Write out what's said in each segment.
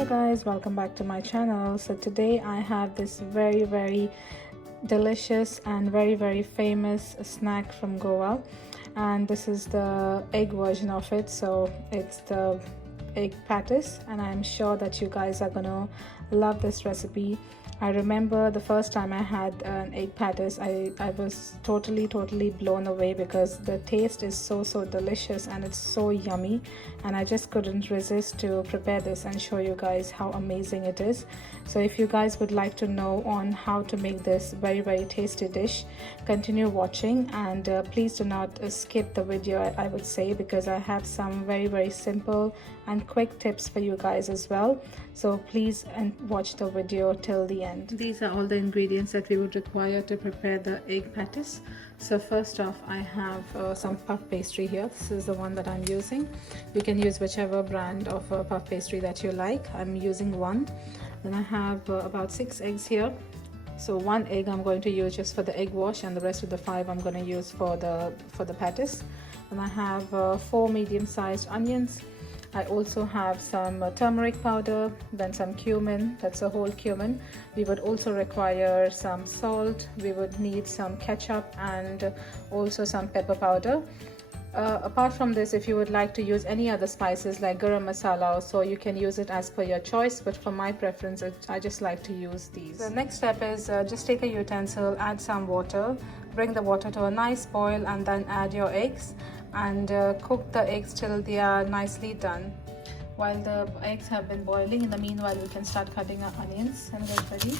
Hello guys, welcome back to my channel. So today I have this very delicious and very famous snack from Goa, and this is the egg version of it. So it's the egg patties, and I'm sure that you guys are gonna love this recipe. I remember the first time I had an egg patties, I was totally blown away because the taste is so delicious and it's so yummy, and I just couldn't resist to prepare this and show you guys how amazing it is. So if you guys would like to know on how to make this very tasty dish, continue watching, and please do not skip the video, I would say, because I have some very simple and quick tips for you guys as well. So please watch the video till the end. These are all the ingredients that we would require to prepare the egg patties. So first off, I have some puff pastry here. This is the one that I'm using. You can use whichever brand of puff pastry that you like. I'm using one. Then I have about 6 eggs here. So 1 egg I'm going to use just for the egg wash, and the rest of the 5 I'm going to use for the patties. And I have 4 medium-sized onions. I also have some turmeric powder, then some cumin, that's a whole cumin. We would also require some salt, we would need some ketchup, and also some pepper powder. Apart from this, if you would like to use any other spices like garam masala, so you can use it as per your choice, but for my preference I just like to use these. The next step is just take a utensil, add some water, bring the water to a nice boil, and then add your eggs and cook the eggs till they are nicely done. While the eggs have been boiling, in the meanwhile we can start cutting our onions and get ready.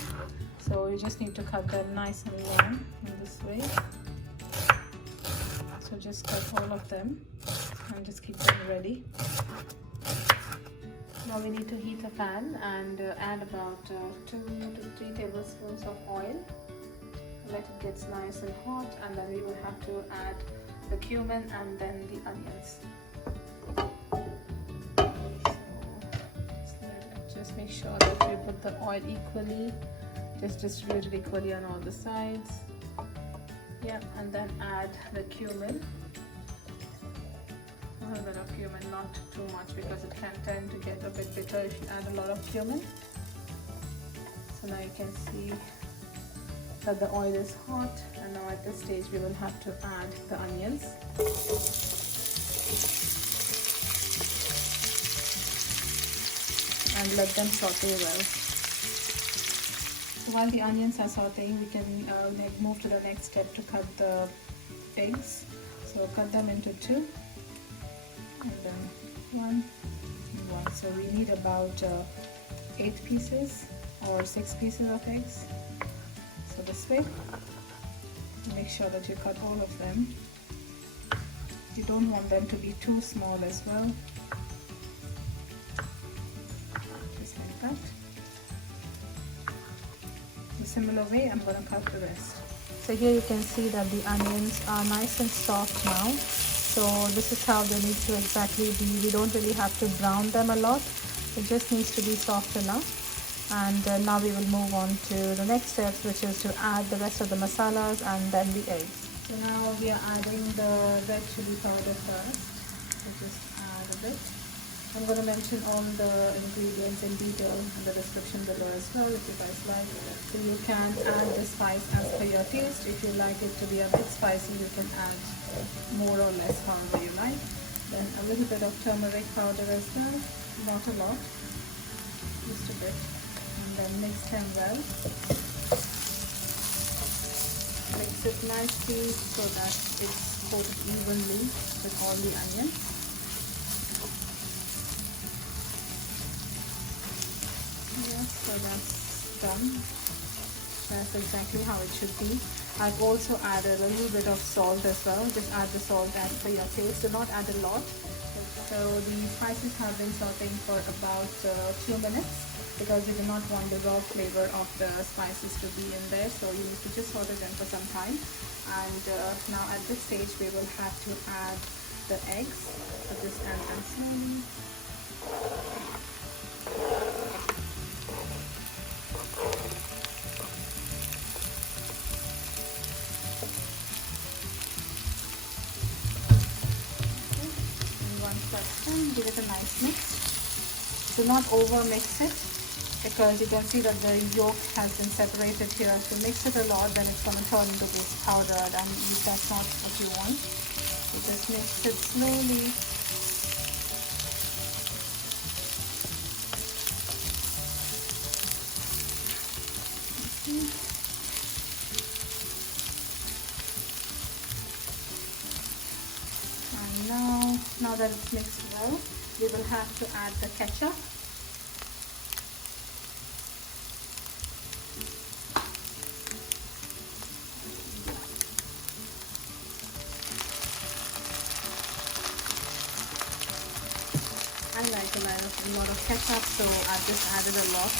So you just need to cut them nice and long in this way. So just cut all of them and just keep them ready. Now we need to heat a pan and add about 2 to 3 tablespoons of oil. Let it get nice and hot, and then we will have to add the cumin and then the onions. So just make sure that we put the oil equally, just distribute it equally on all the sides. Yeah, and then add the cumin. A little bit of cumin, not too much, because it can tend to get a bit bitter if you add a lot of cumin. So now you can see that the oil is hot, and now at this stage we will have to add the onions. And let them saute well. So while the onions are sauteing, we can move to the next step to cut the eggs. So cut them into 2, and then 1 and 1. So we need about 8 pieces or 6 pieces of eggs. So this way, make sure that you cut all of them. You don't want them to be too small as well. Just like that. In a similar way, I'm going to cut the rest. So here you can see that the onions are nice and soft now. So this is how they need to exactly be. We don't really have to brown them a lot. It just needs to be soft enough. And now we will move on to the next step, which is to add the rest of the masalas and then the eggs. So now we are adding the red chilli powder first. So just add a bit. I'm going to mention all the ingredients in detail in the description below as well, if you guys like. So you can add the spice as per your taste. If you like it to be a bit spicy, you can add more or less however you like. Then a little bit of turmeric powder as well, not a lot, just a bit. And then mix them well. Mix it nicely so that it's coated evenly with all the onions. Yeah, so that's done. That's exactly how it should be. I've also added a little bit of salt as well. Just add the salt as per your taste. Do not add a lot. So the spices have been sauteing for about 2 minutes, because we do not want the raw flavor of the spices to be in there. So you need to just saute them for some time. And now at this stage we will have to add the eggs. So just add them slowly. Once that's done, give it a nice mix. do not over mix it, because you can see that the yolk has been separated here. If you mix it a lot, then it's going to turn into this powdered, and that's not what you want. You just mix it slowly. And now that it's mixed well, we will have to add the ketchup. I like a lot of ketchup, so I've just added a lot.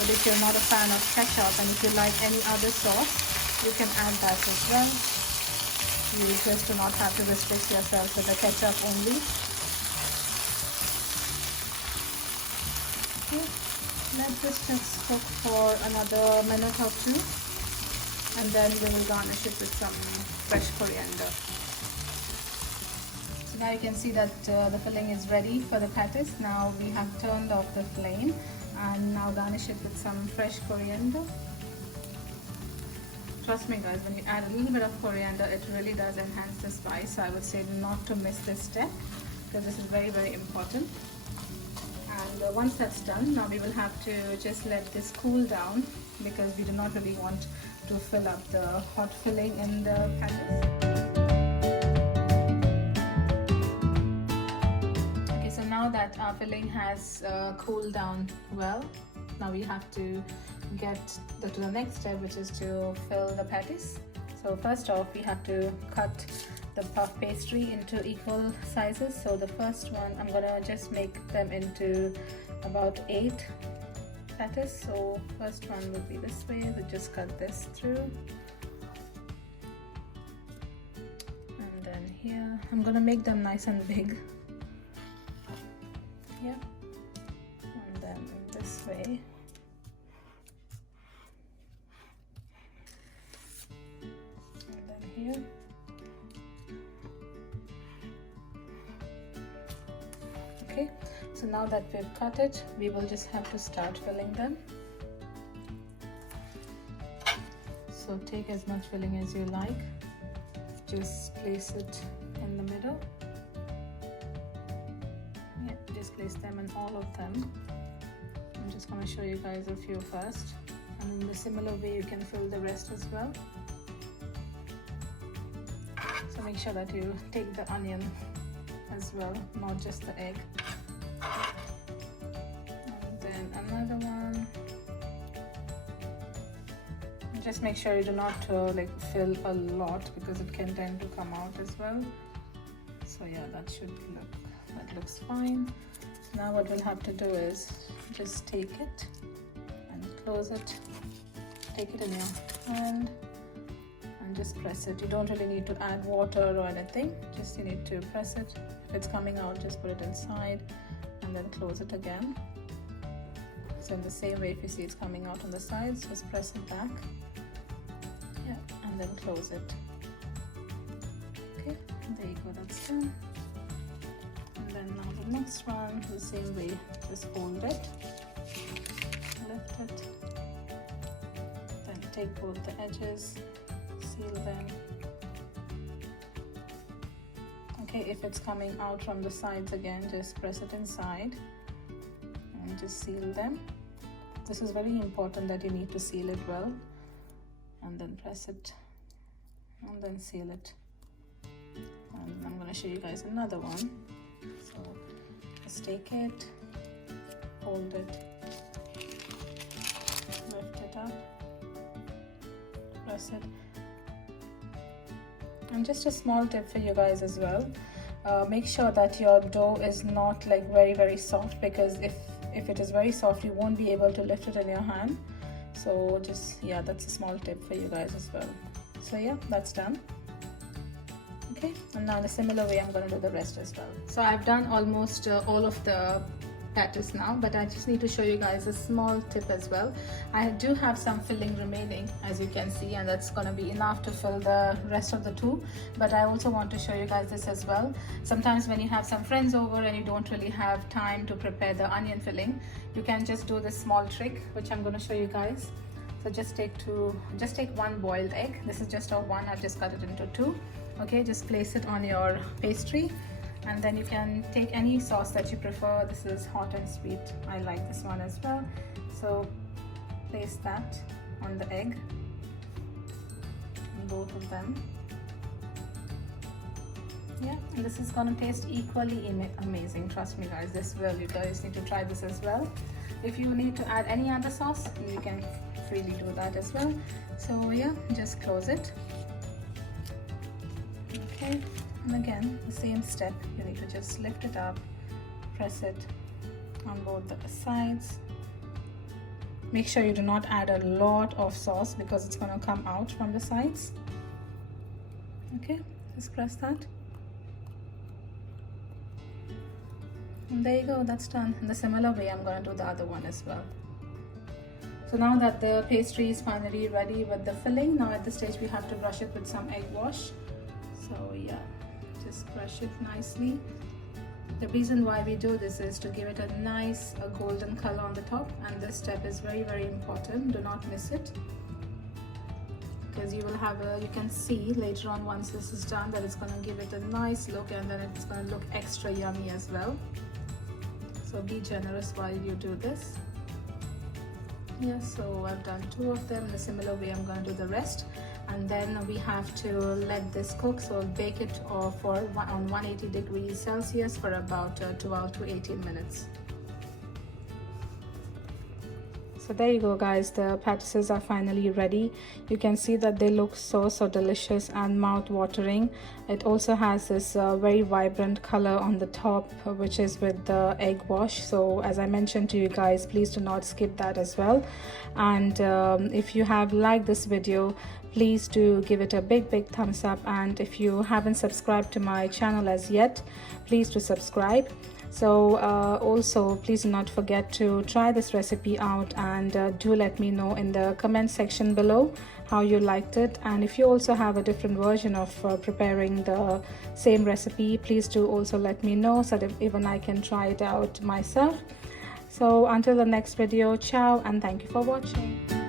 But if you're not a fan of ketchup and if you like any other sauce, you can add that as well. You just do not have to restrict yourself to the ketchup only. Okay, let this just cook for another minute or two, and then we will garnish it with some fresh coriander. Now you can see that the filling is ready for the patties. Now we have turned off the flame, and now garnish it with some fresh coriander. Trust me guys, when you add a little bit of coriander, it really does enhance the spice. So I would say not to miss this step, because this is very, very important. And once that's done, now we will have to just let this cool down, because we do not really want to fill up the hot filling in the patties. Now that our filling has cooled down well, now we have to get to the next step, which is to fill the patties. So first off, we have to cut the puff pastry into equal sizes. So the first one, I'm gonna just make them into about 8 patties. So first one will be this way. So just cut this through, and then here I'm gonna make them nice and big. Yeah, and then this way. And then here. Okay, so now that we've cut it, we will just have to start filling them. So take as much filling as you like. Just place it in the middle. Just place them in all of them. I'm just going to show you guys a few first, and in a similar way you can fill the rest as well. So make sure that you take the onion as well, not just the egg. And then another one. And just make sure you do not fill a lot, because it can tend to come out as well. So yeah, that looks fine. Now what we'll have to do is just take it and close it. Take it in your hand and just press it. You don't really need to add water or anything, just you need to press it. If it's coming out, just put it inside and then close it again. So in the same way, if you see it's coming out on the sides, just press it back. Yeah, and then close it. Okay, there you go, that's done. And then now the next one, the same way, just fold it, lift it, then take both the edges, seal them. Okay, if it's coming out from the sides again, just press it inside and just seal them. This is very important that you need to seal it well, and then press it and then seal it. And I'm going to show you guys another one. So just take it, hold it, lift it up, press it. And just a small tip for you guys as well, make sure that your dough is not very, very soft, because if it is very soft, you won't be able to lift it in your hand. So just, yeah, that's a small tip for you guys as well. So yeah, that's done. Okay, and now in a similar way I'm going to do the rest as well. So I've done almost all of the patties now, but I just need to show you guys a small tip as well. I do have some filling remaining, as you can see, and that's going to be enough to fill the rest of the two. But I also want to show you guys this as well. Sometimes when you have some friends over and you don't really have time to prepare the onion filling, you can just do this small trick, which I'm going to show you guys. So just take one boiled egg. This is just a one. I've just cut it into two. Okay, just place it on your pastry, and then you can take any sauce that you prefer. This is hot and sweet. I like this one as well. So place that on the egg, both of them. Yeah, and this is gonna taste equally amazing. Trust me guys, this will. You guys need to try this as well. If you need to add any other sauce, you can freely do that as well. So yeah, just close it. Okay, and again the same step. You need to just lift it up, press it on both the sides. Make sure you do not add a lot of sauce because it's going to come out from the sides. Okay, just press that. And there you go, that's done. In the similar way, I'm going to do the other one as well. So now that the pastry is finally ready with the filling, now at this stage we have to brush it with some egg wash. So yeah, just brush it nicely. The reason why we do this is to give it a nice golden color on the top, and this step is very, very important. Do not miss it, because you will have you can see later on once this is done that it's going to give it a nice look, and then it's going to look extra yummy as well. So be generous while you do this. Yeah, so I've done two of them. In a similar way I'm going to do the rest, and then we have to let this cook. So bake it on 180 degrees Celsius for about 12 to 18 minutes. So there you go guys, the patties are finally ready. You can see that they look so delicious and mouth-watering. It also has this very vibrant color on the top, which is with the egg wash. So as I mentioned to you guys, please do not skip that as well. And if you have liked this video, please do give it a big thumbs up, and if you haven't subscribed to my channel as yet, please do subscribe. So also please do not forget to try this recipe out, and do let me know in the comment section below how you liked it. And if you also have a different version of preparing the same recipe, please do also let me know so that even I can try it out myself. So until the next video, ciao and thank you for watching.